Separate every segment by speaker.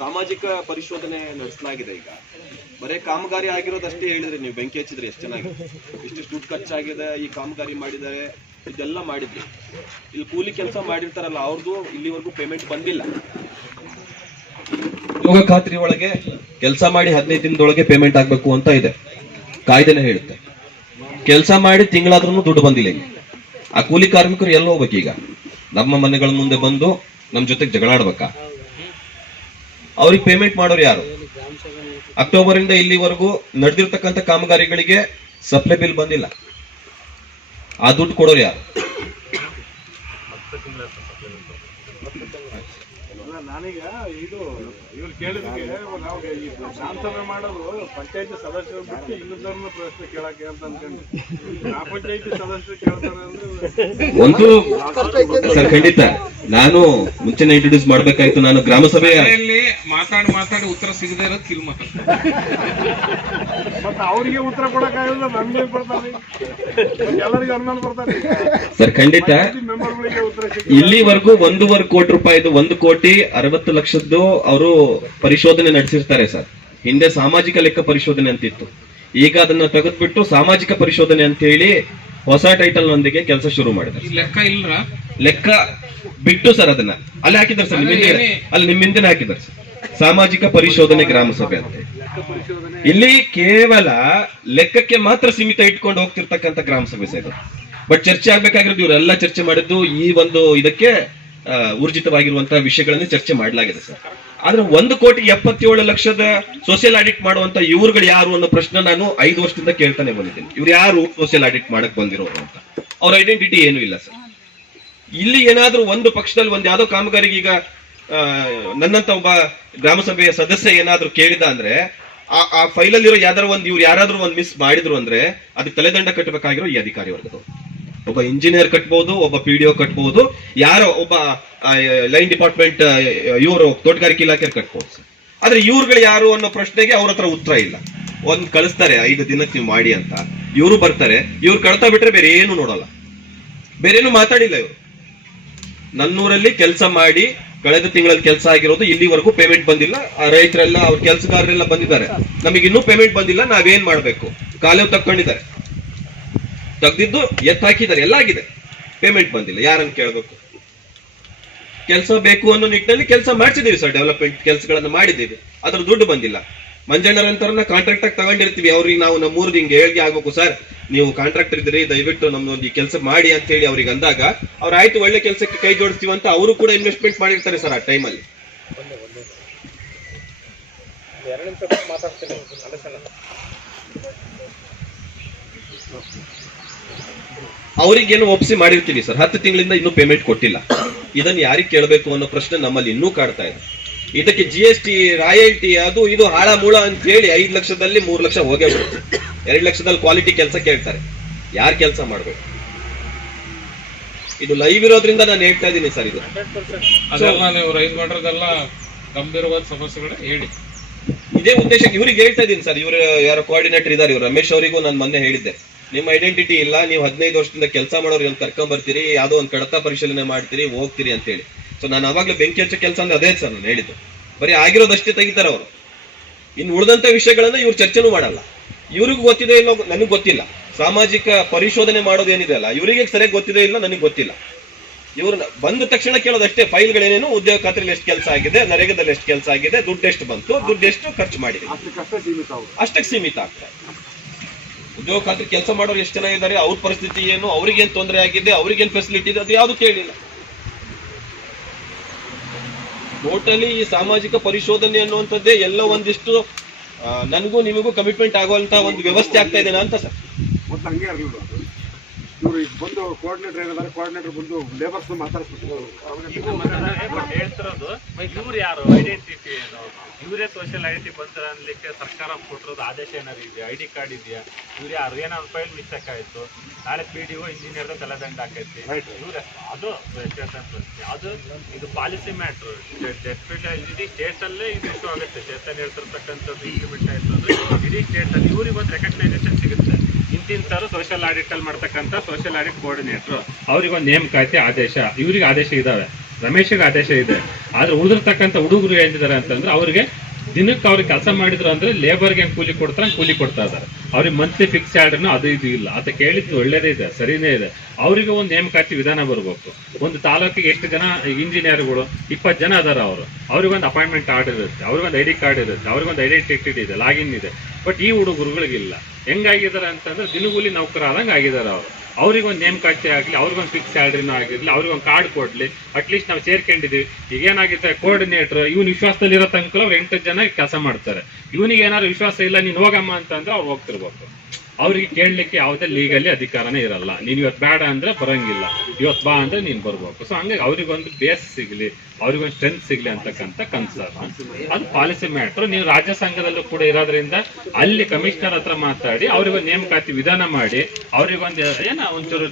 Speaker 1: ಸಾಮಾಜಿಕ ಪರಿಶೋಧನೆ ನಡೆಸಲಾಗಿದೆ ಈಗ. ಬರೇ ಕಾಮಗಾರಿ ಆಗಿರೋದಷ್ಟೇ ಹೇಳಿದ್ರಿ ನೀವು ಬೆಂಕಿ ಹಚ್ಚಿದ್ರೆ ಎಷ್ಟು ಚೆನ್ನಾಗಿ. ಇಷ್ಟು ದುಡ್ಡು ಖರ್ಚಾಗಿದೆ, ಈ ಕಾಮಗಾರಿ ಮಾಡಿದ್ದಾರೆ, ಇದೆಲ್ಲ ಮಾಡಿದ್ರಿ. ಇಲ್ಲಿ ಕೂಲಿ ಕೆಲಸ ಮಾಡಿರ್ತಾರಲ್ಲ ಅವ್ರದ್ದು ಇಲ್ಲಿವರೆಗೂ ಪೇಮೆಂಟ್ ಬಂದಿಲ್ಲ. ಉದ್ಯೋಗ ಖಾತ್ರಿ ಒಳಗೆ ಕೆಲಸ ಮಾಡಿ ಹದಿನೈದು ದಿನದೊಳಗೆ ಪೇಮೆಂಟ್ ಆಗ್ಬೇಕು ಅಂತ ಇದೆ. ಕಾಯ್ದೆನೇ ಹೇಳುತ್ತೆ. ಕೆಲಸ ಮಾಡಿ ತಿಂಗಳಾದ್ರೂ ದುಡ್ಡು ಬಂದಿಲ್ಲ ಆ ಕೂಲಿ ಕಾರ್ಮಿಕರು ಎಲ್ಲ ಹೋಗ್ಬೇಕೀಗ ನಮ್ಮ ಮನೆಗಳ ಮುಂದೆ ಬಂದು ನಮ್ ಜೊತೆಗೆ ಜಗಳಾಡ್ಬೇಕಾ? ಅವ್ರಿಗೆ ಪೇಮೆಂಟ್ ಮಾಡೋರು ಯಾರು? ಅಕ್ಟೋಬರ್ ಇಂದ ಇಲ್ಲಿವರೆಗೂ ನಡೆದಿರ್ತಕ್ಕಂಥ ಕಾಮಗಾರಿಗಳಿಗೆ ಸಪ್ಲೈ ಬಿಲ್ ಬಂದಿಲ್ಲ. ಆ ದುಡ್ಡು ಕೊಡೋರು ಯಾರು?
Speaker 2: ನಾನೀಗ ಇದು ಇವ್ರು ಕೇಳಿದಕ್ಕೆ ನಾವು ಈ ಸಭೆ ಮಾಡೋದು ಪಂಚಾಯತಿ ಸದಸ್ಯರು ಬಿಟ್ಟು ಇನ್ನೊಂದವ್ರನ್ನ ಪ್ರಶ್ನೆ ಕೇಳಕ್ಕೆ ಅಂತ ಅನ್ಕೊಂಡು ಆ ಪಂಚಾಯತಿ ಸದಸ್ಯರು ಕೇಳ್ತಾರೆ ಅಂದ್ರೆ
Speaker 1: ಒಂದು ಸರ್ ಖಂಡಿತ. ನಾನು ಮುಂಚೆನೆ ಇಂಟ್ರೊಡ್ಯೂಸ್ ಮಾಡ್ಬೇಕಾಯ್ತು. ನಾನು ಗ್ರಾಮ
Speaker 3: ಸಭೆಯಲ್ಲಿ ಮಾತಾಡಿ ಮಾತಾಡಿ ಉತ್ತರ ಸಿಗದೆ ಇರೋದು ಕಿಲ್
Speaker 2: ಮತ್ತೆ ಅವರಿಗೆ ಉತ್ತರ ಕೊಡಕ್ಕಾಗಲ್ಲ ನಮ್ಗೆ ಬರ್ತಾರೆ ಎಲ್ಲರಿಗೂ ಅನುಮಾನ ಬರ್ತಾರೆ
Speaker 1: ಸರ್ ಖಂಡಿತ. ಇಲ್ಲಿವರೆಗೂ ಒಂದೂವರೆ ಕೋಟಿ ರೂಪಾಯಿದು ಒಂದು ಕೋಟಿ ಅರವತ್ತು ಲಕ್ಷದ್ದು ಅವರು ಪರಿಶೋಧನೆ ನಡೆಸಿರ್ತಾರೆ ಸರ್. ಹಿಂದೆ ಸಾಮಾಜಿಕ ಲೆಕ್ಕ ಪರಿಶೋಧನೆ ಅಂತಿತ್ತು. ಈಗ ಅದನ್ನ ತೆಗೆದ್ಬಿಟ್ಟು ಸಾಮಾಜಿಕ ಪರಿಶೋಧನೆ ಅಂತ ಹೇಳಿ ಹೊಸ ಟೈಟಲ್ ನೊಂದಿಗೆ ಕೆಲಸ ಶುರು
Speaker 3: ಮಾಡಿದ್ರು ಲೆಕ್ಕ ಇಲ್ರ?
Speaker 1: ಲೆಕ್ಕ ಬಿಟ್ಟು ಸರ್ ಅದನ್ನ. ಅಲ್ಲಿ ಹಾಕಿದ್ದಾರೆ ಸರ್ ನಿಮ್ಮಿಂದ ಅಲ್ಲಿ ನಿಮ್ಮ ಹಿಂದೆ ಹಾಕಿದ್ದಾರೆ ಸರ್. ಸಾಮಾಜಿಕ ಪರಿಶೋಧನೆ ಗ್ರಾಮ ಸಭೆ ಅಂತ ಇಲ್ಲಿ ಕೇವಲ ಲೆಕ್ಕಕ್ಕೆ ಮಾತ್ರ ಸೀಮಿತ ಇಟ್ಕೊಂಡು ಹೋಗ್ತಿರ್ತಕ್ಕಂಥ ಗ್ರಾಮ ಸಭೆ ಸರ್ ಇದು. ಬಟ್ ಚರ್ಚೆ ಆಗ್ಬೇಕಾಗಿರೋದು ಇವರೆಲ್ಲ ಚರ್ಚೆ ಮಾಡಿದ್ದು ಈ ಒಂದು ಇದಕ್ಕೆ ಊರ್ಜಿತವಾಗಿರುವಂತಹ ವಿಷಯಗಳನ್ನು ಚರ್ಚೆ ಮಾಡಲಾಗಿದೆ ಸರ್. ಆದ್ರೆ ಒಂದು ಕೋಟಿ ಎಪ್ಪತ್ತೇಳು ಲಕ್ಷದ ಸೋಷಿಯಲ್ ಆಡಿಟ್ ಮಾಡುವಂತ ಇವ್ರುಗಳು ಯಾರು ಅನ್ನೋ ಪ್ರಶ್ನೆ ನಾನು ಐದು ವರ್ಷದಿಂದ ಕೇಳ್ತಾನೆ ಬಂದಿದ್ದೀನಿ. ಇವ್ರು ಯಾರು ಸೋಷಿಯಲ್ ಆಡಿಟ್ ಮಾಡಕ್ ಬಂದಿರೋರು ಅಂತ. ಅವ್ರ ಐಡೆಂಟಿಟಿ ಏನು ಇಲ್ಲ ಸರ್. ಇಲ್ಲಿ ಏನಾದ್ರೂ ಒಂದು ಪಕ್ಷದಲ್ಲಿ ಒಂದು ಯಾವ್ದೋ ಕಾಮಗಾರಿಗೆ ಈಗ ನನ್ನಂತ ಒಬ್ಬ ಗ್ರಾಮ ಸಭೆಯ ಸದಸ್ಯ ಏನಾದ್ರೂ ಕೇಳಿದ ಅಂದ್ರೆ, ಆ ಆ ಫೈಲಲ್ಲಿರೋ ಯಾವ್ದಾರು ಒಂದು ಇವ್ರು ಯಾರಾದ್ರೂ ಒಂದು ಮಿಸ್ ಮಾಡಿದ್ರು ಅಂದ್ರೆ, ಅದಕ್ಕೆ ತಲೆದಂಡ ಕಟ್ಟಬೇಕಾಗಿರೋ ಈ ಅಧಿಕಾರಿ ವರ್ಗದವರು. ಒಬ್ಬ ಇಂಜಿನಿಯರ್ ಕಟ್ಬಹುದು ಒಬ್ಬ ಪಿ ಡಿ ಕಟ್ಬಹುದು ಯಾರೋ ಒಬ್ಬ ಲೈನ್ ಡಿಪಾರ್ಟ್ಮೆಂಟ್ ಇವರು ತೋಟಗಾರಿಕೆ ಇಲಾಖೆ ಕಟ್ಬಹುದು ಸರ್. ಆದ್ರೆ ಇವ್ರುಗಳು ಯಾರು ಅನ್ನೋ ಪ್ರಶ್ನೆಗೆ ಅವ್ರ ಹತ್ರ ಉತ್ತರ ಇಲ್ಲ. ಒಂದ್ ಕಳಿಸ್ತಾರೆ, ಐದು ದಿನಕ್ಕೆ ನೀವು ಮಾಡಿ ಅಂತ. ಇವರು ಬರ್ತಾರೆ, ಇವ್ರು ಕಳ್ತಾ ಬಿಟ್ರೆ ಬೇರೆ ಏನು ನೋಡಲ್ಲ. ಬೇರೇನು ಮಾತಾಡಿಲ್ಲ ಇವರು. ನನ್ನೂರಲ್ಲಿ ಕೆಲಸ ಮಾಡಿ, ಕಳೆದ ತಿಂಗಳಲ್ಲಿ ಕೆಲಸ ಆಗಿರೋದು ಇಲ್ಲಿವರೆಗೂ ಪೇಮೆಂಟ್ ಬಂದಿಲ್ಲ. ಆ ರೈತರೆಲ್ಲ, ಅವ್ರ ಕೆಲಸಗಾರರೆಲ್ಲ ಬಂದಿದ್ದಾರೆ. ನಮಗಿನ್ನೂ ಪೇಮೆಂಟ್ ಬಂದಿಲ್ಲ, ನಾವೇನ್ ಮಾಡ್ಬೇಕು? ಕಾಲೇವ್ ತಕ್ಕೊಂಡಿದ್ದಾರೆ. ತೆಗ್ದಿದ್ದು ಎತ್ತು ಹಾಕಿದ್ದಾರೆ. ಎಲ್ಲ ಆಗಿದೆ. ಪೇಮೆಂಟ್ ಬಂದಿಲ್ಲ. ಯಾರನ್ನು ಕೇಳಬೇಕು? ಕೆಲಸ ಬೇಕು ಅನ್ನೋ ನಿಟ್ಟಿನಲ್ಲಿ ಕೆಲಸ ಮಾಡ್ಸಿದೀವಿ ಸರ್. ಡೆವಲಪ್ಮೆಂಟ್ ಕೆಲಸಗಳನ್ನು ಮಾಡಿದ್ದೀವಿ. ಅದ್ರ ದುಡ್ಡು ಬಂದಿಲ್ಲ. ಮಂಜಣ್ಣರಂತರನ್ನ ಕಾಂಟ್ರಾಕ್ಟ್ ಆಗಿ ತಗೊಂಡಿರ್ತೀವಿ. ಅವ್ರಿಗೆ ನಾವು ನಮ್ಮ ಊರಿಗೆ ಹಿಂಗೆ ಹೇಳಿ ಆಗ್ಬೇಕು ಸರ್? ನೀವು ಕಾಂಟ್ರಾಕ್ಟ್ ಇದ್ರಿ ದಯವಿಟ್ಟು ನಮ್ದೊಂದು ಈ ಕೆಲಸ ಮಾಡಿ ಅಂತ ಹೇಳಿ ಅವ್ರಿಗೆ ಅಂದಾಗ, ಅವ್ರು ಆಯ್ತು, ಒಳ್ಳೆ ಕೆಲಸಕ್ಕೆ ಕೈ ಜೋಡಿಸ್ತೀವಿ ಅಂತ ಅವರು ಕೂಡ ಇನ್ವೆಸ್ಟ್ಮೆಂಟ್ ಮಾಡಿರ್ತಾರೆ ಸರ್ ಆ ಟೈಮಲ್ಲಿ ಅವರಿಗೇನು ಒಪ್ಸಿ ಮಾಡಿರ್ತೀವಿ ಸರ್. ಹತ್ತು ತಿಂಗಳಿಂದ ಇನ್ನೂ ಪೇಮೆಂಟ್ ಕೊಟ್ಟಿಲ್ಲ. ಇದನ್ನು ಯಾರಿಗೆ ಕೇಳಬೇಕು ಅನ್ನೋ ಪ್ರಶ್ನೆ ನಮ್ಮಲ್ಲಿ ಇನ್ನೂ ಕಾಡ್ತಾ ಇದೆ. ಇದಕ್ಕೆ ಜಿ ಎಸ್ ಟಿ ರಾಯಲ್ಟಿ ಅದು ಇದು ಹಾಳ ಮೂಳ ಅಂತ ಹೇಳಿ ಐದು ಲಕ್ಷದಲ್ಲಿ ಮೂರು ಲಕ್ಷ ಹೋಗೇ ಬಿಡುತ್ತೆ ಎರಡು ಲಕ್ಷದಲ್ಲಿ ಕ್ವಾಲಿಟಿ ಕೆಲಸ ಕೇಳ್ತಾರೆ. ಯಾರು ಕೆಲಸ ಮಾಡಬೇಕು? ಇದು ಲೈವ್ ಇರೋದ್ರಿಂದ ನಾನು ಹೇಳ್ತಾ ಇದ್ದೀನಿ ಸರ್ ಇದು.
Speaker 3: ಅದೆಲ್ಲ ನೀವು ರೈಸ್ ಮಾಡಿರೋದೆಲ್ಲ ಗಂಭೀರವಾದ ಸಮಸ್ಯೆಗಳೇ ಹೇಳಿ.
Speaker 1: ಇದೇ ಉದ್ದೇಶಕ್ಕೆ ಇವ್ರಿಗೆ ಹೇಳ್ತಾ ಇದ್ದೀನಿ ಸರ್. ಇವರು ಯಾರೋ ಕೋಆರ್ಡಿನೇಟರ್ ಇದ್ದಾರೆ. ಇವರು ರಮೇಶ್ ಅವರಿಗೂ ನಾನು ಮೊನ್ನೆ ಹೇಳಿದ್ದೆ. ನಿಮ್ಮ ಐಡೆಂಟಿಟಿ ಇಲ್ಲ ನೀವು ಹದಿನೈದು ವರ್ಷದಿಂದ ಕೆಲಸ ಮಾಡೋರು ಕರ್ಕೊಂಡ್ ಬರ್ತೀರಿ ಯಾವುದೋ ಒಂದು ಕಡತ ಪರಿಶೀಲನೆ ಮಾಡ್ತೀರಿ ಹೋಗ್ತೀರಿ ಅಂತ ಹೇಳಿ ಸೊ ನಾನು ಅವಾಗಲೇ ಬೆಂಕಿ ಹಚ್ಚೋ ಕೆಲಸ ಅಂದ್ರೆ ಅದೇ ಸರ್ ನಾನು ಹೇಳಿದ್ದು. ಬರೀ ಆಗಿರೋದಷ್ಟೇ ತೆಗಿತಾರೆ ಅವರು. ಇನ್ನು ಉಳಿದಂತ ವಿಷಯಗಳನ್ನ ಇವ್ರು ಚರ್ಚೆನೂ ಮಾಡಲ್ಲ. ಇವ್ರಿಗೂ ಗೊತ್ತಿದೆ ಇಲ್ಲೋ ನನಗೆ ಗೊತ್ತಿಲ್ಲ. ಸಾಮಾಜಿಕ ಪರಿಶೋಧನೆ ಮಾಡೋದೇನಿದೆ ಅಲ್ಲ ಇವರಿಗೆ ಸರಿಯಾಗಿ ಗೊತ್ತಿದೆ ಇಲ್ಲ ನನಗೆ ಗೊತ್ತಿಲ್ಲ. ಇವ್ರು ಬಂದ ತಕ್ಷಣ ಕೇಳೋದಷ್ಟೇ ಫೈಲ್ಗಳೇನೇನು ಉದ್ಯೋಗ ಖಾತ್ರಿಯಲ್ಲಿ ಎಷ್ಟು ಕೆಲಸ ಆಗಿದೆ ನರೇಗಾದಲ್ಲಿ ಎಷ್ಟು ಕೆಲಸ ಆಗಿದೆ ದುಡ್ಡು ಎಷ್ಟು ಬಂತು ದುಡ್ಡು ಎಷ್ಟು ಖರ್ಚು ಮಾಡಿದೆ. ಅಷ್ಟಕ್ಕೆ ಸೀಮಿತ ಆಗ್ತಾರೆ. ಉದ್ಯೋಗ ಖಾತ್ರಿ ಕೆಲಸ ಮಾಡೋರು ಎಷ್ಟು ಜನ ಇದ್ದಾರೆ, ಅವ್ರ ಪರಿಸ್ಥಿತಿ ಏನು, ಅವ್ರಿಗೇನ್ ತೊಂದರೆ ಆಗಿದೆ ಏನು ಫೆಸಿಲಿಟಿ ಇದೆ, ಅದು ಯಾವುದು ಕೇಳಿಲ್ಲ. ಟೋಟಲಿ ಈ ಸಾಮಾಜಿಕ ಪರಿಶೋಧನೆ ಅನ್ನುವಂಥದ್ದೇ ಎಲ್ಲ ಒಂದಿಷ್ಟು ನನಗೂ ನಿಮಗೂ ಕಮಿಟ್ಮೆಂಟ್ ಆಗುವಂತಹ ಒಂದು ವ್ಯವಸ್ಥೆ ಆಗ್ತಾ ಇದೆ ಅಂತ ಸರ್.
Speaker 2: ಇವರು ಬಂದು ಕೋಆರ್ಡಿನೇಟರ್ ಏನಿದ್ದಾರೆ ಕೋಆರ್ಡಿನೇಟರ್ ಬಂದು ಲೇಬರ್ಸ್ ಮಾತಾಡ್ಸ್ಬಿಟ್ಟು
Speaker 4: ಹೇಳ್ತಿರೋದು ಇವ್ರು ಯಾರು? ಐಡೆಂಟಿಟಿ ಏನು? ಇವರೇ ಸೋಷಿಯಲ್ ಐಡೆಂಟಿ ಬಂದ್ರ ಅನ್ಲಿಕ್ಕೆ ಸರ್ಕಾರ ಕೊಟ್ಟಿರೋದು ಆದೇಶ ಏನಾದ್ರು ಇದೆಯಾ? ಐ ಡಿ ಕಾರ್ಡ್ ಇದೆಯಾ? ಇವ್ರು ಯಾರು? ಏನಾದ್ರು ಫೈಲ್ ಮಿಸ್ಟೇಕ್ ಆಯ್ತು ನಾಳೆ ಪಿ ಡಿ ಒ ಇಂಜಿನಿಯರ್ ತಲೆದಂಡ ಆಕೈತಿ ಇವ್ರೆ ಅದು ಅದು ಇದು ಪಾಲಿಸಿ ಮ್ಯಾಟ್ರು ಡೆಫಿನೆಟ್ಲಿ ಇಡೀ ಸ್ಟೇಟ್ ಅಲ್ಲೇ ಇದು ಇಷ್ಟು ಆಗುತ್ತೆ. ಚೇತನ್ ಹೇಳ್ತಿರ್ತಕ್ಕಂಥದ್ದು ಇಂಪ್ಲಿಮೆಂಟ್ ಆಯ್ತು ಅಂದ್ರೆ ಇಡೀ ಸ್ಟೇಟ್ ಅಲ್ಲಿ ಇವ್ರಿಗೆ ಒಂದು ರೆಕಗ್ನೈಸೇಷನ್ ಸಿಗುತ್ತೆ. ಇಂತಿಂತರು ಸೋಷಿಯಲ್ ಆಡಿಟ್ ಅಲ್ಲಿ ಮಾಡ್ತಕ್ಕಂಥ ಸೋಷಿಯಲ್ ಆಡಿಟ್ ಕೋಆರ್ಡಿನೇಟರ್ ಅವ್ರಿಗೆ ಒಂದು ನೇಮಕಾತಿ ಆದೇಶ. ಇವ್ರಿಗೆ ಆದೇಶ ಇದಾವೆ. ರಮೇಶ್ಗೆ ಆದೇಶ ಇದೆ. ಆದ್ರೆ ಉಳಿದಿರ್ತಕ್ಕಂಥ ಹುಡುಗರು ಏನಿದ್ದಾರೆ ಅಂತಂದ್ರೆ ಅವ್ರಿಗೆ ದಿನಕ್ಕೆ ಅವ್ರಿಗೆ ಕೆಲಸ ಮಾಡಿದ್ರು ಅಂದ್ರೆ ಲೇಬರ್ಗೆ ಕೂಲಿ ಕೊಡ್ತಾರೆ ಕೂಲಿ ಕೊಡ್ತಾ ಇದಾರೆ. ಅವ್ರಿಗೆ ಮಂತ್ಲಿ ಫಿಕ್ಸ್ ಸ್ಯಾಲ್ರಿನೂ ಅದು ಇದು ಇಲ್ಲ. ಅಂತ ಕೇಳಿದ್ದು ಒಳ್ಳೇದೇ ಇದೆ, ಸರಿನೇ ಇದೆ. ಅವರಿಗೆ ಒಂದು ನೇಮಕಾತಿ ವಿಧಾನ ಬರಬೇಕು. ಒಂದು ತಾಲೂಕಿಗೆ ಎಷ್ಟು ಜನ ಇಂಜಿನಿಯರ್ಗಳು ಇಪ್ಪತ್ತು ಜನ ಅದಾರ ಅವರು. ಅವ್ರಿಗೊಂದು ಅಪಾಯಿಂಟ್ಮೆಂಟ್ ಕಾರ್ಡ್ ಇರುತ್ತೆ, ಅವ್ರಿಗೊಂದು ಐ ಡಿ ಕಾರ್ಡ್ ಇರುತ್ತೆ, ಅವ್ರಿಗೊಂದು ಐಡೆಂಟಿಟಿ ಇದೆ ಲಾಗಿನ್ ಇದೆ. ಬಟ್ ಈ ಹುಡುಗರುಗಳಿಗಿಲ್ಲ. ಹೆಂಗಾಗಿದ್ದಾರೆ ಅಂತಂದ್ರೆ ದಿನಗೂಲಿ ನೌಕರ ಆದಂಗೆ ಆಗಿದ್ದಾರೆ ಅವರು. ಅವ್ರಿಗೊಂದು ನೇಮಕಾತಿ ಆಗಲಿ, ಅವ್ರಿಗೊಂದು ಫಿಕ್ಸ್ ಸ್ಯಾಲ್ರಿನೂ ಆಗಿರಲಿ, ಅವ್ರಿಗೊಂದು ಕಾರ್ಡ್ ಕೊಡಲಿ ಅಟ್ಲೀಸ್ಟ್ ನಾವು ಸೇರ್ಕೊಂಡಿದ್ದೀವಿ. ಈಗ ಏನಾಗಿದೆ ಕೋಆರ್ಡಿನೇಟರ್ ಇವ್ನು ವಿಶ್ವಾಸದಲ್ಲಿ ಇರೋ ತನಕ ಅವ್ರು ಎಂಟು ಜನ ಕೆಲಸ ಮಾಡ್ತಾರೆ. ಇವನಿಗೆ ಏನಾದ್ರು ವಿಶ್ವಾಸ ಇಲ್ಲ, ನೀನು ಹೋಗಮ್ಮ ಅಂತಂದ್ರೆ ಅವ್ರು ಹೋಗ್ತಿರ್ಬೇಕು ಅವ್ರಿಗೆ ಕೇಳಲಿಕ್ಕೆ ಯಾವುದೇ ಲೀಗಲ್ಲಿ ಅಧಿಕಾರನೇ ಇರಲ್ಲ. ನೀನು ಇವತ್ತು ಬೇಡ ಅಂದ್ರೆ ಬರಂಗಿಲ್ಲ. ಇವತ್ತು ಬಾ ಅಂದ್ರೆ ನೀನು ಬರ್ಬೇಕು. ಸೊ ಹಂಗಾಗಿ ಅವ್ರಿಗೊಂದು ಬೇಸ್ ಸಿಗ್ಲಿ, ಅವ್ರಿಗೊಂದು ಸ್ಟ್ರೆಂತ್ ಸಿಗಲಿ ಅಂತಕ್ಕಂಥ ಕನ್ಸರ್ನ್ ಅದು ಪಾಲಿಸಿ ಮ್ಯಾಟ್ರ್ ನೀವು ರಾಜ್ಯ ಸಂಘದಲ್ಲೂ ಕೂಡ ಇರೋದ್ರಿಂದ ಅಲ್ಲಿ ಕಮಿಷನರ್ ಹತ್ರ ಮಾತಾಡಿ, ಅವ್ರಿಗೊಂದು ನೇಮಕಾತಿ ವಿಧಾನ ಮಾಡಿ, ಅವ್ರಿಗೊಂದು ಏನೋ ಒಂಚೂರು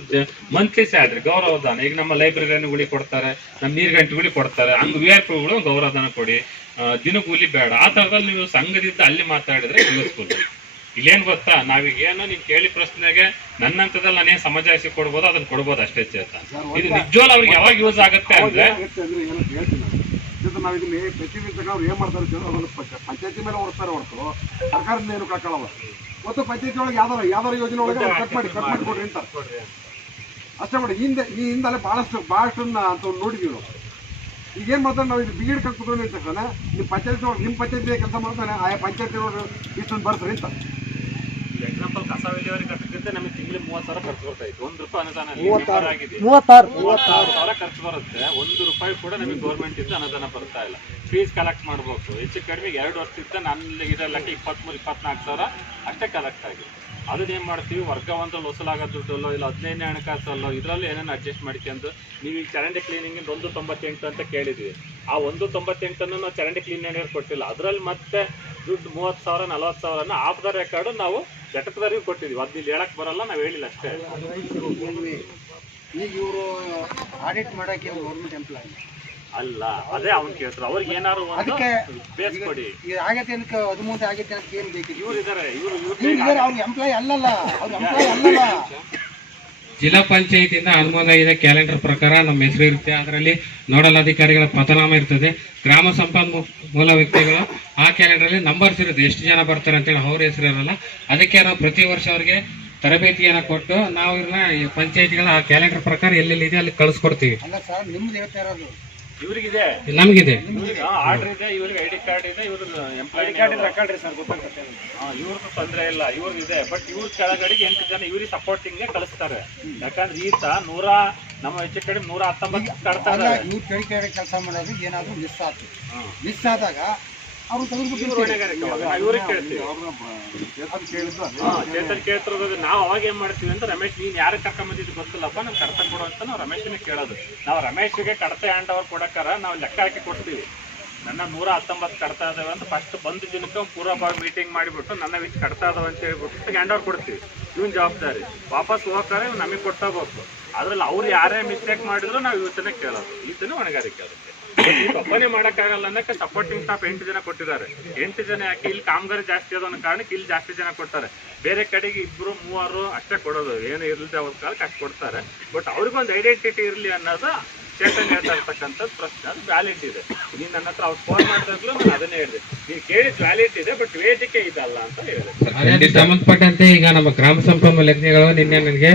Speaker 4: ಮಂತ್ಲಿ ಸ್ಯಾಲ್ರಿ ಗೌರವಧಾನ ಈಗ ನಮ್ಮ ಲೈಬ್ರರಿಗಳಿಗೆ ಕೊಡ್ತಾರೆ, ನಮ್ಮ ನೀರ್ಗಂಟೆಗಳಿಗೆ ಕೊಡ್ತಾರೆ. ಹಂಗ ವಿ ಆರ್ ಪಿಗಳು ಗೌರವಧಾನ ಕೊಡಿ. ದಿನಗೂಲಿ ಬೇಡ. ಆ ಥರದಲ್ಲಿ ನೀವು ಸಂಘದಿಂದ ಅಲ್ಲಿ ಮಾತಾಡಿದ್ರೆ ಯೂಸ್ಫುಲ್ ಇಲ್ಲೇನ್ ಗೊತ್ತಾ? ನಾವೀಗ ಏನೋ ನೀನ್ ಕೇಳಿ ಪ್ರಶ್ನೆಗೆ ನನ್ನಂತದಲ್ಲಿ ನಾನೇನ್ ಸಮಾಜಾಯಿಸಿ ಕೊಡ್ಬೋದು ಅದನ್ನ ಕೊಡ್ಬೋದು ಅಷ್ಟೇ ಚೇತ. ಇದು ನಿಜವಾಗ್ಲೂ ಅವ್ರಿಗೆ ಯಾವಾಗ ಯೂಸ್ ಆಗುತ್ತೆ ಅಂದ್ರೆ
Speaker 2: ನಾವು ಇದನ್ನ ಪ್ರತಿ ತನಕ ಅವ್ರು ಏನ್ ಮಾಡ್ತಾರೆ ಪಂಚಾಯತಿ ಮೇಲೆ ಹೊಡ್ತಾರೆ ಹೊರತು. ಸರ್ಕಾರದಿಂದ ಏನು ಕಳ್ಕೊಳ್ಳಲ್ಲ ಮತ್ತು ಪಂಚಾಯತಿ ಒಳಗೆ ಯಾವ್ದಾರ ಯಾವ್ದಾರ ಯೋಜನೆ ಒಳಗೆ ಕಟ್ ಮಾಡಿ ಕಟ್ ಮಾಡಿ ಕೊಡ್ರಿ ಅಂತ. ಅಷ್ಟೇ ಮಾಡಿ. ಹಿಂದೆ ಈ ಹಿಂದಲೇ ಭಾಳಷ್ಟು ಭಾಳಷ್ಟು ಅಂತ ನೋಡಿದೀವಿ ನಾವು. ಈಗ ಏನ್ ಮಾಡ್ತಾರೆ ನಾವು ಇದು ಬಿಗಿಡ್ ಅಂತ ತಕ್ಷಣ ನಿಮ್ಮ ಪಂಚಾಯತಿ ಒಳಗೆ ನಿಮ್ಮ ಪಂಚಾಯತಿ ಕೆಲಸ ಮಾಡ್ತಾನೆ ಆಯಾ ಪಂಚಾಯತಿ ಒಳಗೆ ಇಷ್ಟೊಂದು ಬರ್ತಾರೆ ಅಂತ.
Speaker 4: ವಿಲೇವಾರಿ ಕಟ್ಟಕ್ಕೆ ನಮಗೆ ತಿಂಗಳಿಗೆ ಮೂವತ್ತು ಸಾವಿರ ಖರ್ಚು ಬರ್ತಾ ಇತ್ತು. ಒಂದು ರೂಪಾಯಿ ಅನುದಾನ ಆಗಿದೆ
Speaker 5: ಮೂವತ್ತಾರು.
Speaker 4: ಮೂವತ್ತಾರು. ಸಾವಿರ ಖರ್ಚು ಬರುತ್ತೆ. ಒಂದು ರೂಪಾಯಿ ಕೂಡ ನಮಗೆ ಗೌರ್ಮೆಂಟ್ ಇಂದ ಅನುದಾನ ಬರ್ತಾ ಇಲ್ಲ. ಫೀಸ್ ಕಲೆಕ್ಟ್ ಮಾಡಬೇಕು ಹೆಚ್ಚು ಕಡಿಮೆ ಎರಡು ವರ್ಷದಿಂದ ನನ್ನ ಇರೋ ಲೆಕ್ಕ ಇಪ್ಪತ್ಮೂರು ಇಪ್ಪತ್ನಾಲ್ಕು ಸಾವಿರ ಅಷ್ಟೇ ಕಲೆಕ್ಟ್ ಆಗಿದೆ. ಅದನ್ನ ಏನ್ ಮಾಡ್ತೀವಿ? ವರ್ಗವಂತಲ್ಲಿ ವಸೂಲಾಗೋ ದುಡ್ಡಲ್ಲೋ ಇಲ್ಲ ಹದಿನೈದನೇ ಹಣಕಾಸಲ್ಲೋ ಇದರಲ್ಲಿ ಏನೇನು ಅಡ್ಜಸ್ಟ್ ಮಾಡ್ಕೊಂಡು ನೀವು ಈಗ ಚರಂಡಿ ಕ್ಲೀನಿಂಗ್ ಒಂದು ತೊಂಬತ್ತೆಂಟು ಅಂತ ಕೇಳಿದ್ವಿ. ಆ ಒಂದು ತೊಂಬತ್ತೆಂಟನ್ನು ನಾವು ಚರಂಡಿ ಕ್ಲೀನಿಂಗ್ ಕೊಟ್ಟಿಲ್ಲ. ಅದರಲ್ಲಿ ಮತ್ತೆ ದುಡ್ಡು ಮೂವತ್ತು ಸಾವಿರ ನಲವತ್ತು ಸಾವಿರನ ಆಫ್ ದ ರೆಕಾರ್ಡು ನಾವು ಘಟಕದವರಿಗೂ ಕೊಟ್ಟಿದ್ವಿ ಅದು ಇಲ್ಲಿ ಹೇಳಕ್ ಬರಲ್ಲ ನಾವು ಹೇಳಿಲ್ಲ ಅಷ್ಟೇ.
Speaker 5: ಈಗ ಇವರು ಆಡಿಟ್ ಮಾಡಕ್ಕೆ ಗೌರ್ಮೆಂಟ್ ಎಂಪ್ಲಾಯ್
Speaker 4: ಅಲ್ಲ ಅದೇ ಅವ್ನು ಕೇಳ್ತಾರೆ. ಅವ್ರಿಗೆ ಏನಾರು
Speaker 5: ಅದಕ್ಕೆ
Speaker 4: ಬೇಸ್ ಕೊಡಿ.
Speaker 5: ಆಗತ್ತೆ ಅಂತ ಹದಿಮೂರು ಆಗತ್ತೆ ಅಂತ ಏನು ಬೇಕು
Speaker 4: ಇವ್ರು ಇದಾರೆ ಇವ್ರು ಇವ್ರು
Speaker 5: ಇವ್ರು ಇದಾರೆ ಅವ್ರು ಎಂಪ್ಲಾಯ್ ಅಲ್ಲಲ್ಲ ಅವ್ರು ಎಂಪ್ಲಾಯ್ ಅಲ್ಲಲ್ಲ.
Speaker 6: ಜಿಲ್ಲಾ ಪಂಚಾಯತಿಯಿಂದ ಅನುಮೋದನೆ ಇದೆ ಕ್ಯಾಲೆಂಡರ್ ಪ್ರಕಾರ ನಮ್ಮ ಹೆಸರು ಇರುತ್ತೆ. ಅದರಲ್ಲಿ ನೋಡಲ್ ಅಧಿಕಾರಿಗಳ ಪತನಾಮ ಇರ್ತದೆ. ಗ್ರಾಮ ಸಂಪನ್ಮೂಲ ವ್ಯಕ್ತಿಗಳು ಆ ಕ್ಯಾಲೆಂಡರಲ್ಲಿ ನಂಬರ್ಸ್ ಇರುತ್ತೆ. ಎಷ್ಟು ಜನ ಬರ್ತಾರೆ ಅಂತೇಳಿ ಅವ್ರ ಹೆಸರು ಇರಲ್ಲ. ಅದಕ್ಕೆ ನಾವು ಪ್ರತಿ ವರ್ಷ ಅವ್ರಿಗೆ ತರಬೇತಿಯನ್ನು ಕೊಟ್ಟು ನಾವು ಇವ್ರನ್ನ ಪಂಚಾಯತಿಗಳ ಆ ಕ್ಯಾಲೆಂಡರ್ ಪ್ರಕಾರ ಎಲ್ಲೆಲ್ಲಿದೆ ಅಲ್ಲಿ ಕಳಿಸ್ಕೊಡ್ತೀವಿ.
Speaker 5: ಇರೋದು
Speaker 6: ನಮಗಿದೆ.
Speaker 4: ಇವ್ರಿಗೆ ಆರ್ಡರ್ ಇದೆ ಇವ್ರಿಗೆ ಐಡಿ ಕಾರ್ಡ್ ಇದೆ ಇವ್ರದ್ದು ಎಂಪ್ಲಾಯಿ ಕಾರ್ಡ್ ರೆಕಾರ್ಡ್ ಸರ್ ಗೊತ್ತಾಗುತ್ತೆ. ಇವ್ರದ್ದು ತೊಂದರೆ ಇಲ್ಲ ಇವ್ರದ್ದು ಇದೆ. ಬಟ್ ಇವ್ರ ಕೆಳಗಡೆಗೆ ಎಂಟು ಜನ ಇವ್ರಿಗೆ ಸಪೋರ್ಟಿಂಗ್ ಕಳಿಸ್ತಾರೆ. ಯಾಕಂದ್ರೆ ಈತ ನೂರ ನಮ್ಮ ಹೆಚ್ಚು ಕಡಿಮೆ ನೂರ ಹತ್ತೊಂಬತ್ತು ಕಡ್ತಾರೆ
Speaker 5: ಇವ್ರು ಕೆಲಸ ಮಾಡೋದು ಏನಾದ್ರು ಮಿಸ್ ಆಯ್ತು ಮಿಸ್ ಆದಾಗ ಅವ್ರು
Speaker 2: ಚೇತನ್
Speaker 4: ಕೇಳ್ತಿರೋದು ನಾವು ಅವಾಗ ಏನ್ ಮಾಡ್ತೀವಿ ಅಂತ ರಮೇಶ್ ನೀನ್ ಯಾರು ಕರ್ಕೊಂಡ್ ಬಂದಿದ್ದು ಗೊತ್ತಿಲ್ಲಪ್ಪ ನಮ್ ಕಡತ ಕೊಡು ಅಂತ ನಾವು ರಮೇಶನೇ ಕೇಳೋದು. ನಾವು ರಮೇಶ್ಗೆ ಕಡತ ಹ್ಯಾಂಡ್ ಓವರ್ ಕೊಡಕ್ಕಾರ ನಾವು ಲೆಕ್ಕ ಹಾಕಿ ಕೊಡ್ತೀವಿ. ನನ್ನ ನೂರ ಹತ್ತೊಂಬತ್ತು ಕಡ್ತಾ ಇದಾವೆ ಅಂತ ಫಸ್ಟ್ ಬಂದ ದಿನಕ್ಕೆ ಭಾಗ ಮೀಟಿಂಗ್ ಮಾಡಿಬಿಟ್ಟು ನನ್ನ ವಿಚ್ ಕಡ್ತಾ ಇದಾವೆ ಅಂತ ಹೇಳ್ಬಿಟ್ಟು ಹ್ಯಾಂಡ್ ಓವರ್ ಕೊಡ್ತೀವಿ. ಇವನ್ ಜವಾಬ್ದಾರಿ. ವಾಪಸ್ ಹೋಗ್ತಾರೆ ಇವ್ನು ನಮಗೆ ಹೋಗ್ಬೇಕು. ಅದ್ರಲ್ಲಿ ಅವ್ರು ಯಾರೇ ಮಿಸ್ಟೇಕ್ ಮಾಡಿದ್ರು ನಾವು ಇವತ್ತನೇ ಕೇಳೋದು. ಈತನೇ ಹೊಣೆಗಾರಿಕೆ ಅದಕ್ಕೆ ಈ ಒಬ್ಬನೇ ಮಾಡಕ್ಕಾಗಲ್ಲ ಅನ್ನಕ್ಕೆ ಸಪೋರ್ಟಿಂಗ್ ಸ್ಟಾಫ್ ಎಂಟು ಜನ ಕೊಟ್ಟಿದ್ದಾರೆ. ಎಂಟು ಜನ ಯಾಕೆ? ಇಲ್ಲಿ ಕಾಮಗಾರಿ ಜಾಸ್ತಿ ಅನ್ನೋ ಕಾರಣಕ್ಕೆ ಇಲ್ಲಿ ಜಾಸ್ತಿ ಜನ ಕೊಡ್ತಾರೆ. ಬೇರೆ ಕಡೆಗೆ ಇಬ್ರು, ಮೂವರು ಅಷ್ಟೇ ಕೊಡೋದು. ಏನು ಇರಲಿದೆ ಅವ್ರ ಕಾಲಕ್ಕೆ ಅಷ್ಟು ಕೊಡ್ತಾರೆ. ಬಟ್ ಅವ್ರಿಗೊಂದು ಐಡೆಂಟಿಟಿ ಇರಲಿ ಅನ್ನೋದು ಚೇತನ್ ಹೇಳ್ತಾ ಇರ್ತಕ್ಕಂಥದ್ದು ಪ್ರಶ್ನೆ. ಅದು ವ್ಯಾಲಿಡ್ ಇದೆ. ನೀನು ನನ್ನ ಹತ್ರ ಅವ್ರು ಫೋನ್ ಮಾಡಿದಾಗಲೂ ನಾನು ಅದನ್ನೇ ಹೇಳಿದೆ. ನೀವು ಕೇಳಿದ್ ವ್ಯಾಲಿಡ್ ಇದೆ ಬಟ್ ವೇದಿಕೆ ಇದಲ್ಲ ಅಂತ ಹೇಳಿದೆ.
Speaker 6: ಸಂಬಂಧಪಟ್ಟಂತೆ ಈಗ ನಮ್ಮ ಗ್ರಾಮ ಸಂಪನ್ಮೂಲ ನಿನ್ನೆ ನನಗೆ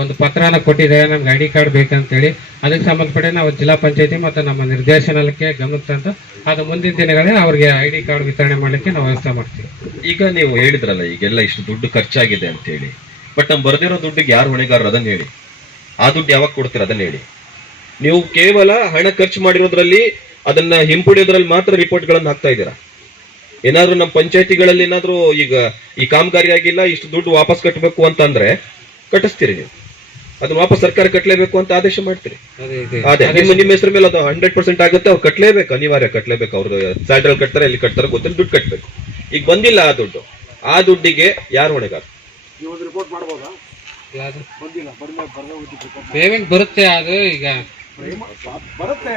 Speaker 6: ಒಂದು ಪತ್ರನ ಕೊಟ್ಟಿದ್ದಾರೆ, ನಮ್ಗೆ ಐ ಡಿ ಕಾರ್ಡ್ ಬೇಕಂತೇಳಿ. ಅದಕ್ಕೆ ಸಂಬಂಧಪಟ್ಟ ನಾವು ಜಿಲ್ಲಾ ಪಂಚಾಯತಿ ಮತ್ತು ನಮ್ಮ ನಿರ್ದೇಶನಕ್ಕೆ ಗಮನಕ್ಕೆ ಅದು ಮುಂದಿನ ದಿನಗಳಲ್ಲಿ ಅವ್ರಿಗೆ ಐ ಡಿ ಕಾರ್ಡ್ ವಿತರಣೆ ಮಾಡಲಿಕ್ಕೆ ನಾವು ವ್ಯವಸ್ಥೆ ಮಾಡ್ತೀವಿ.
Speaker 1: ಈಗ ನೀವು ಹೇಳಿದ್ರಲ್ಲ, ಈಗೆಲ್ಲ ಇಷ್ಟು ದುಡ್ಡು ಖರ್ಚಾಗಿದೆ ಅಂತ ಹೇಳಿ ಬಟ್ ನಮ್ಮ ಬರೆದಿರೋ ದುಡ್ಡಿಗೆ ಯಾರು ಹೊಣೆಗಾರರು? ಅದನ್ನು ಹೇಳಿ. ಆ ದುಡ್ಡು ಯಾವಾಗ ಕೊಡ್ತೀರ? ಅದನ್ನು ಹೇಳಿ. ನೀವು ಕೇವಲ ಹಣ ಖರ್ಚು ಮಾಡಿರೋದ್ರಲ್ಲಿ, ಅದನ್ನ ಹಿಂಪಡೆಯೋದ್ರಲ್ಲಿ ಮಾತ್ರ ರಿಪೋರ್ಟ್ ಗಳನ್ನ ಹಾಕ್ತಾ ಇದ್ದೀರಾ? ಏನಾದ್ರೂ ನಮ್ಮ ಪಂಚಾಯತಿಗಳಲ್ಲಿ ಏನಾದ್ರೂ ಈಗ ಈ ಕಾಮಗಾರಿ ಆಗಿಲ್ಲ ಇಷ್ಟು ದುಡ್ಡು ವಾಪಸ್ ಕಟ್ಟಬೇಕು ಅಂತಂದ್ರೆ ಕಟ್ಟಿಸ್ತೀರಿ ನೀವು. ಅದು ವಾಪಸ್ ಸರ್ಕಾರ ಕಟ್ಟಲೇಬೇಕು ಅಂತ ಆದೇಶ ಮಾಡ್ತೀರಿ.
Speaker 6: ಅದೇ
Speaker 1: ನಿಮ್ಮ ನಿಮ್ಮ ಹೆಸರು ಮೇಲೆ ಅದು ಹಂಡ್ರೆಡ್ ಪರ್ಸೆಂಟ್ ಆಗುತ್ತೆ ಅವ್ರು ಕಟ್ಟಲೇಬೇಕು ಅನಿವಾರ್ಯ ಕಟ್ಟಲೇಬೇಕು ಅವ್ರದ್ದು ಸ್ಯಾಲ್ರಿ ಕಟ್ತಾರೆ ಇಲ್ಲಿ ಕಟ್ತಾರೆ ಗೊತ್ತಿಲ್ಲ ದುಡ್ಡು ಕಟ್ಟಬೇಕು ಈಗ ಬಂದಿಲ್ಲ ಆ ದುಡ್ಡು. ಆ ದುಡ್ಡಿಗೆ ಯಾರು ಹೊಣೆಗಾರ
Speaker 6: ಪೇಮೆಂಟ್ ಬರುತ್ತೆ ಅದು ಈಗ.
Speaker 2: ಬರುತ್ತೆ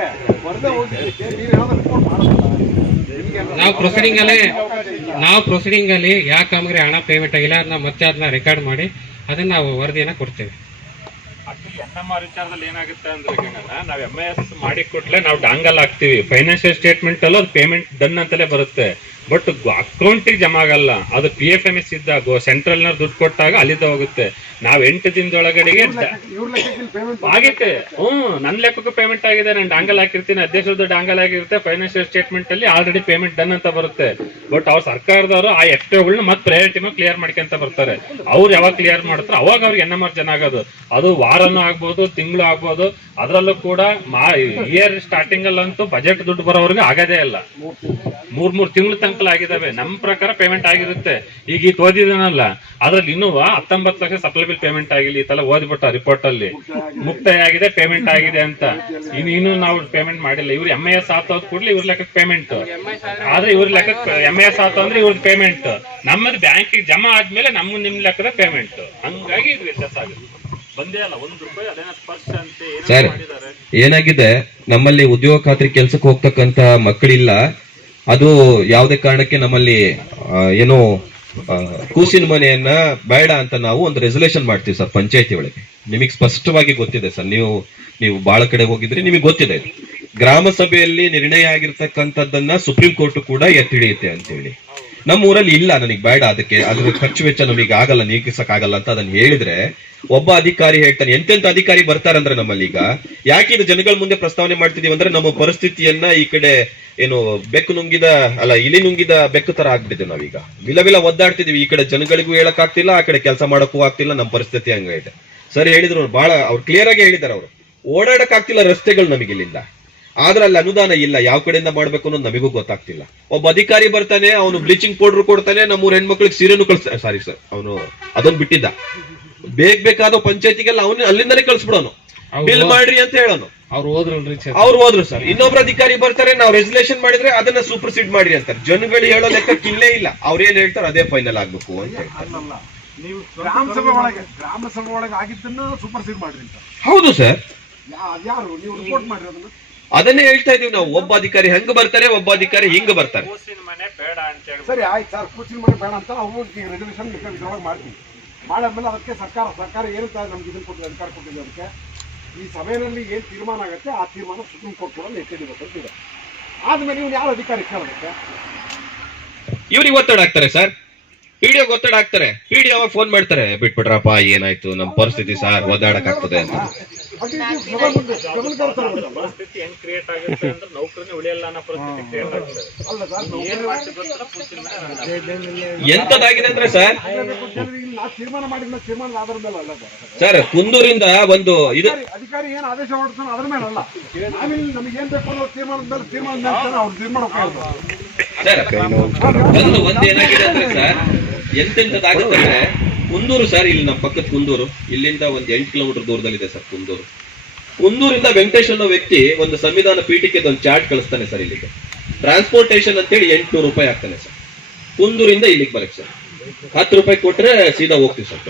Speaker 2: ನೀವು
Speaker 6: ಪ್ರೊಸೀಡಿಂಗ್ ಅಲ್ಲಿ ನಾವು ಪ್ರೊಸೀಡಿಂಗ್ ಅಲ್ಲಿ ಯಾವ ಕಾಮಗಾರಿ ಹಣ ಪೇಮೆಂಟ್ ಆಗಿಲ್ಲ ಅದನ್ನ ಮತ್ತೆ ಅದನ್ನ ರೆಕಾರ್ಡ್ ಮಾಡಿ. ಅದನ್ನ ನಾವು ವರದಿಯನ್ನ ಕೊಡ್ತೇವೆ.
Speaker 4: ಅಟ್ಲಿ ನಮ್ಮ ವಿಚಾರದಲ್ಲಿ ಏನಾಗುತ್ತೆ ಅಂದ್ರೆ ನಾವು ನಾವ್ ಎಂ ಎಸ್ ಮಾಡಿ ಕೊಟ್ಲೆ ನಾವು ಡಾಂಗಲ್ ಹಾಕ್ತಿವಿ. ಫೈನಾನ್ಷಿಯಲ್ ಸ್ಟೇಟ್ಮೆಂಟ್ ಅಲ್ಲೂ ಪೇಮೆಂಟ್ ಡನ್ ಅಂತಲೇ ಬರುತ್ತೆ. ಬಟ್ ಅಕೌಂಟಿಗೆ ಜಮಾ ಆಗಲ್ಲ. ಅದು ಪಿ ಎಫ್ ಎಂ ಎಸ್ ಇದ್ದಾಗ ಸೆಂಟ್ರಲ್ನ ದುಡ್ಡು ಕೊಟ್ಟಾಗ ಅಲ್ಲಿದ್ದ ಹೋಗುತ್ತೆ. ನಾವ್ ಎಂಟು ದಿನದೊಳಗಡೆಗೆ ಆಗೈತೆ. ಹ್ಮ್ ನನ್ ಲೆಕ್ಕಕ್ಕೂ ಪೇಮೆಂಟ್ ಆಗಿದೆ. ನಾನು ಡಾಂಗಲ್ ಹಾಕಿರ್ತೀನಿ. ಅಧ್ಯಕ್ಷರದ್ದು ಡಾಂಗಲ್ ಆಗಿರುತ್ತೆ ಫೈನಾನ್ಷಿಯಲ್ ಸ್ಟೇಟ್ಮೆಂಟ್ ಅಲ್ಲಿ ಆಲ್ರೆಡಿ ಪೇಮೆಂಟ್ ಡನ್ ಅಂತ ಬರುತ್ತೆ. ಬಟ್ ಅವ್ರ ಸರ್ಕಾರದವರು ಆ ಎಕ್ಸ್ಟ್ರಾಗಳನ್ನ ಮತ್ತೆ ಪ್ರಯಾರಿಟಿ ಮೇಲೆ ಕ್ಲಿಯರ್ ಮಾಡ್ಕೊಂತ ಬರ್ತಾರೆ. ಅವ್ರು ಯಾವಾಗ ಕ್ಲಿಯರ್ ಮಾಡ್ತಾರೆ ಅವಾಗ ಅವ್ರಿಗೆ ಎನ್ ಎಂ ಆರ್ ಜನ ಆಗೋದು. ಅದು ವಾರನೂ ಆಗ್ಬೋದು ತಿಂಗಳು ಆಗ್ಬೋದು. ಅದರಲ್ಲೂ ಕೂಡ ಮಾ ಇಯರ್ ಸ್ಟಾರ್ಟಿಂಗ್ ಅಲ್ಲಂತೂ ಬಜೆಟ್ ದುಡ್ಡು ಬರೋವರೆಗೂ ಆಗದೇ ಇಲ್ಲ. ಮೂರ್ ಮೂರ್ ತಿಂಗಳು ತನಕ ಆಗಿದಾವೆ ನಮ್ಮ ಪ್ರಕಾರ ಪೇಮೆಂಟ್ ಆಗಿರುತ್ತೆ. ಈಗ ಈ ಓದಿದನಲ್ಲ ಅದ್ರಲ್ಲಿ ಇನ್ನೂ ಹತ್ತೊಂಬತ್ತು ಲಕ್ಷ ಸಪ್ಲಿಮೆಂಟ್ ಪೇಮೆಂಟ್ ಆಗಿಲ್ಲ ಈ ತಲ ಓದ್ಬಿಟ್ಟ ರಿಪೋರ್ಟ್ ಅಲ್ಲಿ. ಮುಕ್ತಾಯ ಆಗಿದೆ ಪೇಮೆಂಟ್ ಆಗಿದೆ ಅಂತ. ಇನ್ನು ಇನ್ನು ನಾವು ಪೇಮೆಂಟ್ ಮಾಡಿಲ್ಲ. ಇವ್ರು ಎಂ ಎಸ್ ಆತೋದ್ ಕೂಡಲೇ ಇವ್ರ ಲೆಕ್ಕಕ್ಕೆ ಪೇಮೆಂಟ್ ಆದ್ರೆ ಇವ್ರ ಲೆಕ್ಕಕ್ಕೆ ಎಂ ಎಸ್ ಆತ ಅಂದ್ರೆ ಇವ್ರದ್ದು ಪೇಮೆಂಟ್ ನಮ್ಮದು ಬ್ಯಾಂಕಿಗೆ ಜಮಾ ಆದ್ಮೇಲೆ ನಮ್ಮ ನಿಮ್ ಲೆಕ್ಕದ ಪೇಮೆಂಟ್ ಹಂಗಾಗಿ ಇದು ವ್ಯತ್ಯಾಸ ಆಗುತ್ತೆ.
Speaker 1: ಸರ್. ಏನಾಗಿದೆ? ನಮ್ಮಲ್ಲಿ ಉದ್ಯೋಗ ಖಾತ್ರಿ ಕೆಲ್ಸಕ್ಕೆ ಹೋಗ್ತಕ್ಕಂತ ಮಕ್ಕಳಿಲ್ಲ. ಅದು ಯಾವುದೇ ಕಾರಣಕ್ಕೆ ನಮ್ಮಲ್ಲಿ ಏನು ಕೂಸಿನ ಮನೆಯನ್ನ ಬೇಡ ಅಂತ ನಾವು ಒಂದು ರೆಸಲ್ಯೂಷನ್ ಮಾಡ್ತೀವಿ ಸರ್ ಪಂಚಾಯತಿ ಒಳಗೆ ನಿಮಗೆ ಸ್ಪಷ್ಟವಾಗಿ ಗೊತ್ತಿದೆ ಸರ್, ನೀವು ನೀವು ಬಹಳ ಕಡೆ ಹೋಗಿದ್ರೆ ನಿಮಗೆ ಗೊತ್ತಿದೆ. ಗ್ರಾಮ ಸಭೆಯಲ್ಲಿ ನಿರ್ಣಯ ಆಗಿರ್ತಕ್ಕಂಥದ್ದನ್ನ ಸುಪ್ರೀಂ ಕೋರ್ಟ್ ಕೂಡ ಎತ್ತಿಡಿಯುತ್ತೆ ಅಂತ ಹೇಳಿ ನಮ್ಮ ಊರಲ್ಲಿ ಇಲ್ಲ, ನನಗೆ ಬೇಡ, ಅದಕ್ಕೆ, ಅದ್ರ ಖರ್ಚು ವೆಚ್ಚ ನಮಗೆ ಆಗಲ್ಲ, ನೀಗಿಸಕ್ ಆಗಲ್ಲ ಅಂತ ಅದನ್ನ ಹೇಳಿದ್ರೆ ಒಬ್ಬ ಅಧಿಕಾರಿ ಹೇಳ್ತಾನೆ ಎಂತೆಂತ ಅಧಿಕಾರಿ ಬರ್ತಾರಂದ್ರೆ ನಮ್ಮಲ್ಲಿ ಈಗ? ಯಾಕೆ ಇದು ಜನಗಳ ಮುಂದೆ ಪ್ರಸ್ತಾವನೆ ಮಾಡ್ತಿದೀವಿ ಅಂದ್ರೆ ನಮ್ಮ ಪರಿಸ್ಥಿತಿಯನ್ನ ಈ ಕಡೆ ಏನು ಬೆಕ್ಕು ನುಂಗಿದ, ಅಲ್ಲ, ಇಲಿ ನುಂಗಿದ ಬೆಕ್ಕು ತರ ಆಗ್ಬಿಟ್ಟಿದೆ ನಾವೀಗ. ವಿಲ ವಿಲ ಒದ್ದಾಡ್ತಿದೀವಿ, ಈ ಕಡೆ ಜನಗಳಿಗೂ ಹೇಳಕ್ ಆಗ್ತಿಲ್ಲ ಆ ಕಡೆ ಕೆಲಸ ಮಾಡಕ್ಕೂ ಆಗ್ತಿಲ್ಲ ನಮ್ಮ ಪರಿಸ್ಥಿತಿ ಹಂಗೈತೆ ಸರಿ, ಹೇಳಿದ್ರು ಬಹಳ ಅವ್ರು ಕ್ಲಿಯರ್ ಆಗಿ ಹೇಳಿದಾರೆ ಅವರು. ಓಡಾಡಕ್ ಆಗ್ತಿಲ್ಲ ರಸ್ತೆಗಳು ನಮಗೆ ಇಲ್ಲಿಂದ. ಆದ್ರೆ ಅಲ್ಲಿ ಅನುದಾನ ಇಲ್ಲ, ಯಾವ ಕಡೆಯಿಂದ ಮಾಡ್ಬೇಕು ಅನ್ನೋದು ನಮಗೂ ಗೊತ್ತಾಗ್ತಿಲ್ಲ. ಒಬ್ಬ ಅಧಿಕಾರಿ ಬರ್ತಾನೆ, ಅವನು ಬ್ಲೀಚಿಂಗ್ ಪೌಡರ್ ಕೊಡ್ತಾನೆ, ನಮ್ಮೂರ ಹೆಣ್ಮಕ್ಳಿಗೆ ಸೀರೆನು ಕಳ್ಸ, ಸಾರಿ ಸರ್, ಅವನು ಅದೊಂದು ಬಿಟ್ಟಿದ್ದ. ಬೇಗ ಬೇಕಾದ ಪಂಚಾಯತಿಗೆಲ್ಲ ಅವನು ಅಲ್ಲಿಂದನೇ ಕಳ್ಸ್ಬಿಡೋನು. ಬಿಲ್ ಮಾಡ್ರಿ ಅಂತ ಹೇಳೋನು.
Speaker 6: ಅವ್ರು ಹೋದ್ರಲ್ರಿ?
Speaker 1: ಅವ್ರು ಹೋದ್ರು ಸರ್. ಇನ್ನೊಬ್ರು ಅಧಿಕಾರಿ ಬರ್ತಾರೆ ನಾವು ರೆಸಲ್ಯೂಷನ್ ಮಾಡಿದ್ರೆ ಅದನ್ನ ಸೂಪರ್ ಸೀಡ್ ಮಾಡ್ರಿ ಅಂತಾರೆ. ಜನಗಳು ಹೇಳೋ ಲೆಕ್ಕ ಕಿಲ್ಲೇ ಇಲ್ಲ. ಅವ್ರು ಏನ್ ಹೇಳ್ತಾರೆ? ಅದೇ ಫೈನಲ್ ಆಗ್ಬೇಕು ಅಂತ ಹೇಳ್ತಾರೆ.
Speaker 2: ಅಲ್ಲ ನೀವು ಗ್ರಾಮ ಸಭೆ ಒಳಗೆ ಗ್ರಾಮ ಸಭೆ ಒಳಗೆ ಆಗಿದ್ದನ್ನ ಸೂಪರ್ ಸೀಡ್ ಮಾಡ್ರಿ ಅಂತ.
Speaker 1: ಹೌದು ಸರ್.
Speaker 2: ಯಾ- ಯಾರು? ನೀವು ರಿಪೋರ್ಟ್ ಮಾಡ್ರಿ ಅದನ್ನ.
Speaker 1: ಅದನ್ನೇ ಹೇಳ್ತಾ ಇದೀವಿ ನಾವು. ಒಬ್ಬ ಅಧಿಕಾರಿ ಹೆಂಗ್ ಬರ್ತಾರೆ ಒಬ್ಬ ಅಧಿಕಾರಿ ಹಿಂಗ್ ಬರ್ತಾರೆ.
Speaker 4: ಕೂಸಿನ ಮನೆ ಬೇಡ ಅಂತ ಹೇಳಿ
Speaker 2: ಸರಿ ಆಯ್ತು ಸರ್. ಕೂಚಿನ ಮನೆ ಬೇಡ ಅಂತ ಅವ್ರು ರೆಸಲ್ಯೂಷನ್ ಇದ್ರೊಳಗೆ ಮಾಡ್ತೀವಿ ಮಾಡಾದ್ಮೇಲೆ ಅದಕ್ಕೆ ಸರ್ಕಾರ ಸರ್ಕಾರ ಏನು ತ- ನಮ್ಗೆ ಇದನ್ನ ಕೊಟ್ಟಿದೆ ಅಧಿಕಾರ ಕೊಟ್ಟಿದೆ ಅದಕ್ಕೆ ಈ ಸಭೆಯಲ್ಲಿ ಏನು ತೀರ್ಮಾನ ಆಗುತ್ತೆ ಆ ತೀರ್ಮಾನ ಸುಪ್ರೀಂ ಕೋರ್ಟ್ ಕೂಡ ಎತ್ತಿಡಿಬೇಕು ಅಂತ ಇದೆ. ಆದ್ಮೇಲೆ ನೀವು ಯಾವ ಅಧಿಕಾರಿ ಕೇಳೋದಕ್ಕೆ
Speaker 1: ಇವ್ರಿಗೆ ಒತ್ತಡ ಆಗ್ತಾರೆ ಸರ್. ಪಿಡಿಒ ಒತ್ತಡ ಹಾಕ್ತಾರೆ. ಪಿಡಿಒ ಅವಾಗ ಫೋನ್ ಮಾಡ್ತಾರೆ ಬಿಟ್ಬಿಟ್ರಪ್ಪ ಏನಾಯ್ತು? ನಮ್ ಪರಿಸ್ಥಿತಿ ಸರ್ ಒದ್ದಾಡಕ್ ಆಗ್ತದೆ ಅಂತ?
Speaker 4: ಪರಿಸ್ಥಿತಿ ಹೆಂಗ್ ಕ್ರಿಯೇಟ್ ಆಗುತ್ತೆ ಅಂದ್ರೆ ನೌಕರನೇ ಉಳಿಯಲ್ಲ ಅನ್ನೋ ಪರಿಸ್ಥಿತಿ ಕ್ರಿಯೇಟ್
Speaker 1: ಎಂತದಾಗಿದೆ ಅಂದ್ರೆ ಸರ್?
Speaker 2: ಸರ್.
Speaker 1: ಕುಂದೂರಿಂದ ಒಂದು ಇದು
Speaker 2: ಅಧಿಕಾರಿ- ಏನ್ ಆದೇಶ ಹೊರಡ್ತಾನೋ ಅದ್ರ ಮೇಲೆ ಅಲ್ಲ. ನಾವಿಲ್ಲಿ ನಮಗೆ ಏನ್ ಬೇಕು ಅನ್ನೋ ತೀರ್ಮಾನದ ಮೇಲೆ ತೀರ್ಮಾನ ಅವ್ರು ತೀರ್ಮಾನ
Speaker 1: ಸರ್ ಒಂದು ಒಂದ್ ಏನಾಗಿದೆ ಅಂದ್ರೆ ಸರ್ ಕುಂದೂರು ಸರ್ ಇಲ್ಲಿ ನಮ್ಮ ಪಕ್ಕದ ಕುಂದೂರು ಇಲ್ಲಿಂದ ಒಂದ್ ಎಂಟು ಕಿಲೋಮೀಟರ್ ದೂರದಲ್ಲಿದೆ ಸರ್ ಕುಂದೂರು. ಕುಂದೂರಿಂದ ವೆಂಕಟೇಶ್ ಅನ್ನೋ ವ್ಯಕ್ತಿ ಒಂದು ಸಂವಿಧಾನ ಪೀಠಕ್ಕೆ ಒಂದು ಚಾರ್ಟ್ ಕಳಿಸ್ತಾನೆ ಸರ್ ಇಲ್ಲಿಗೆ. ಟ್ರಾನ್ಸ್ಪೋರ್ಟೇಷನ್ ಅಂತೇಳಿ ಎಂಟುನೂರು ರೂಪಾಯಿ ಆಗ್ತಾನೆ ಸರ್. ಕುಂದೂರಿಂದ ಇಲ್ಲಿಗೆ ಬರಕ್ ಸರ್. ಹತ್ತು ರೂಪಾಯಿ ಕೊಟ್ರೆ ಸೀದಾ ಹೋಗ್ತೀವಿ ಸರ್.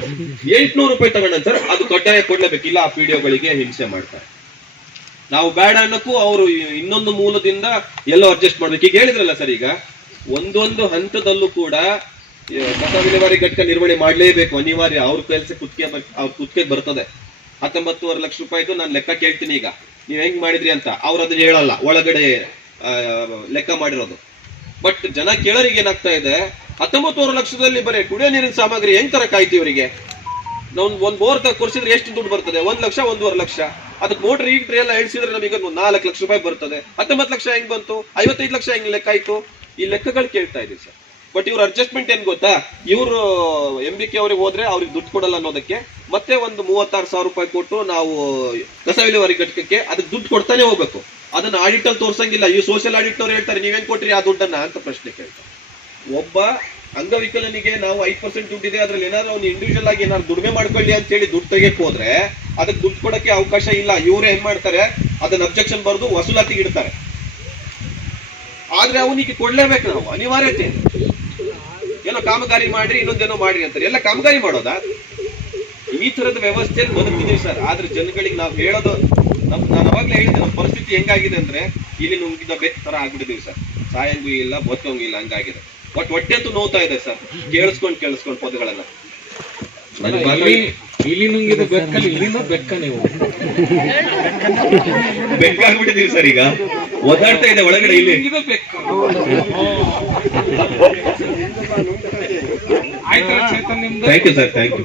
Speaker 1: ಎಂಟ್ನೂರು ರೂಪಾಯಿ ತಗೊಂಡ ಸರ್, ಅದು ಕಡ್ಡಾಯ ಕೊಡ್ಲೇಬೇಕು. ಇಲ್ಲ, ಆ ಪಿಡಿಒಗಳಿಗೆ ಹಿಂಸೆ ಮಾಡ್ತಾರೆ. ನಾವು ಬೇಡ ಅನ್ನಕ್ಕೂ ಅವರು ಇನ್ನೊಂದು ಮೂಲದಿಂದ ಎಲ್ಲೋ ಅಡ್ಜಸ್ಟ್ ಮಾಡ್ಬೇಕು. ಈಗ ಹೇಳಿದ್ರಲ್ಲ ಸರ್, ಈಗ ಒಂದೊಂದು ಹಂತದಲ್ಲೂ ಕೂಡ ಮತ ವಿಲೇವಾರಿ ಘಟಕ ನಿರ್ವಹಣೆ ಮಾಡಲೇಬೇಕು. ಅನಿವಾರ್ಯ. ಅವ್ರ ಕೆಲಸ ಕುತ್ಕೆ ಅವ್ರ ಕುತ್ಕೆ ಬರ್ತದೆ. ಹತ್ತೊಂಬತ್ತುವರೆ ಲಕ್ಷ ರೂಪಾಯಿದು ನಾನು ಲೆಕ್ಕ ಕೇಳ್ತೀನಿ ಈಗ. ನೀವು ಹೆಂಗ್ ಮಾಡಿದ್ರಿ ಅಂತ. ಅವ್ರು ಅದನ್ನ ಹೇಳಲ್ಲ. ಒಳಗಡೆ ಲೆಕ್ಕ ಮಾಡಿರೋದು. ಬಟ್ ಜನ ಕೇಳೋರಿಗೆ ಏನಾಗ್ತಾ ಇದೆ ಹತ್ತೊಂಬತ್ತುವರೆ ಲಕ್ಷದಲ್ಲಿ ಬರೀ ಕುಡಿಯೋ ನೀರಿನ ಸಾಮಗ್ರಿ ಹೆಂಗ್ ತರಕಾಯ್ತು ಇವರಿಗೆ ನಾವು ಒಂದ್ ಬೋರ್ ಕೊರ್ಸಿದ್ರೆ ಎಷ್ಟು ದುಡ್ಡು ಬರ್ತದೆ? ಒಂದ್ ಲಕ್ಷ, ಒಂದೂವರೆ ಲಕ್ಷ. ಅದಕ್ಕೆ ಮೋಟರ್ ಈಟ್ರಿ ಎಲ್ಲ ಇಳಿಸಿದ್ರೆ ನಮಗೆ ಒಂದು ನಾಲ್ಕು ಲಕ್ಷ ರೂಪಾಯಿ ಬರ್ತದೆ. ಹತ್ತೊಂಬತ್ತು ಲಕ್ಷ ಹೆಂಗ್ ಬಂತು? ಐವತ್ತೈದು ಲಕ್ಷ ಹೆಂಗ್ ಲೆಕ್ಕ ಆಯ್ತು? ಈ ಲೆಕ್ಕಗಳು ಕೇಳ್ತಾ ಇದೀವಿ ಸರ್. ಬಟ್ ಇವ್ರ ಅಡ್ಜಸ್ಟ್ಮೆಂಟ್ ಏನ್ ಗೊತ್ತಾ? ಇವರು ಎಂ ಬಿ ಕೆ ಅವ್ರಿಗೆ ಹೋದ್ರೆ ಅವ್ರಿಗೆ ದುಡ್ಡು ಕೊಡಲ್ಲ ಅನ್ನೋದಕ್ಕೆ ಮತ್ತೆ ಒಂದು ಮೂವತ್ತಾರು ಸಾವಿರ ರೂಪಾಯಿ ಕೊಟ್ಟು ನಾವು ಕಸ ವಿಲೇವಾರಿ ಘಟಕಕ್ಕೆ ಅದಕ್ಕೆ ದುಡ್ಡು ಕೊಡ್ತಾನೆ ಹೋಗ್ಬೇಕು. ಅದನ್ನ ಆಡಿಟ್ ಅಲ್ಲಿ ತೋರ್ಸಂಗಿಲ್ಲ. ಈ ಸೋಷಿಯಲ್ ಆಡಿಟ್ ಅವ್ರು ಹೇಳ್ತಾರೆ ನೀವೇನ್ ಕೊಟ್ರಿ ಆ ದುಡ್ಡನ್ನ? ಅಂತ ಪ್ರಶ್ನೆ ಕೇಳ್ತಾರೆ. ಒಬ್ಬ ಅಂಗವಿಕಲನಿಗೆ ನಾವು ಐದ್ ಪರ್ಸೆಂಟ್ ದುಡ್ಡಿದೆ, ಅದ್ರಲ್ಲಿ ಏನಾದ್ರು ಅವ್ನು ಇಂಡಿವಿಜುವಲ್ ಆಗಿ ಏನಾದ್ರು ದುಡಿಮೆ ಮಾಡ್ಕೊಳ್ಳಿ ಅಂತ ಹೇಳಿ ದುಡ್ಡು ತೆಗಿಯಕ್ ಹೋದ್ರೆ, ಅದಕ್ಕೆ ದುಡ್ಡು ಕೊಡಕ್ಕೆ ಅವಕಾಶ ಇಲ್ಲ. ಇವ್ರು ಏನ್ ಮಾಡ್ತಾರೆ, ಅದನ್ನ ಅಬ್ಜೆಕ್ಷನ್ ಬರೆದು ವಸೂಲಾತಿಗೆ ಇಡ್ತಾರೆ. ಆದ್ರೆ ಅವನಿಗೆ ಕೊಡ್ಲೇಬೇಕು ನಾವು, ಅನಿವಾರ್ಯತೆ. ಏನೋ ಕಾಮಗಾರಿ ಮಾಡ್ರಿ, ಇನ್ನೊಂದೇನೋ ಮಾಡ್ರಿ ಅಂತಾರೆ. ಎಲ್ಲ ಕಾಮಗಾರಿ ಮಾಡೋದಾ? ಈ ತರದ ವ್ಯವಸ್ಥೆ ಬದುಕಿದೀವಿ ಸರ್. ಆದ್ರೆ ಜನಗಳಿಗೆ ನಾವು ಹೇಳೋದು, ನಮ್ ನಾನು ಅವಾಗ್ಲೇ ಹೇಳಿದೆ ನಮ್ಮ ಪರಿಸ್ಥಿತಿ ಹೆಂಗಾಗಿದೆ ಅಂದ್ರೆ ಇಲ್ಲಿ ನುಂಗಿದ ಬೆತ್ತರ ಆಗ್ಬಿಟ್ಟಿದೀವಿ ಸರ್. ಸಾಯಂಗೂ ಇಲ್ಲ ಬದುಕಂಗೂ ಇಲ್ಲ, ಹಂಗಾಗಿದೆ. ಒಟ್ ಹೊಟ್ಟೆ ಅಂತೂ ನೋವುತ್ತಾ ಇದೆ ಸರ್. ಕೇಳಿಸ್ಕೊಂಡ್ ಕೇಳಿಸ್ಕೊಂಡ್ ಪದಗಳನ್ನ
Speaker 2: ಇಲ್ಲಿ ನುಂಗಿದ ಬೆಕ್ಕಲ್ಲಿ ಇಲ್ಲಿಂದ ಬೆಕ್ಕ ನೀವು.
Speaker 1: ಬೆಕ್ಕಾಗ್ಬಿಟ್ಟಿದೀವಿ ಸರ್ ಈಗ. ಒದಾಡ್ತಾ ಇದೆ ಒಳಗಡೆ ಇಲ್ಲಿ.
Speaker 2: ನುಂಗಿದ ಬೆಕ್ಕ. ಆಯ್ತು ಚೇತನ್ ನಿಮ್ದು?
Speaker 1: Thank you sir thank you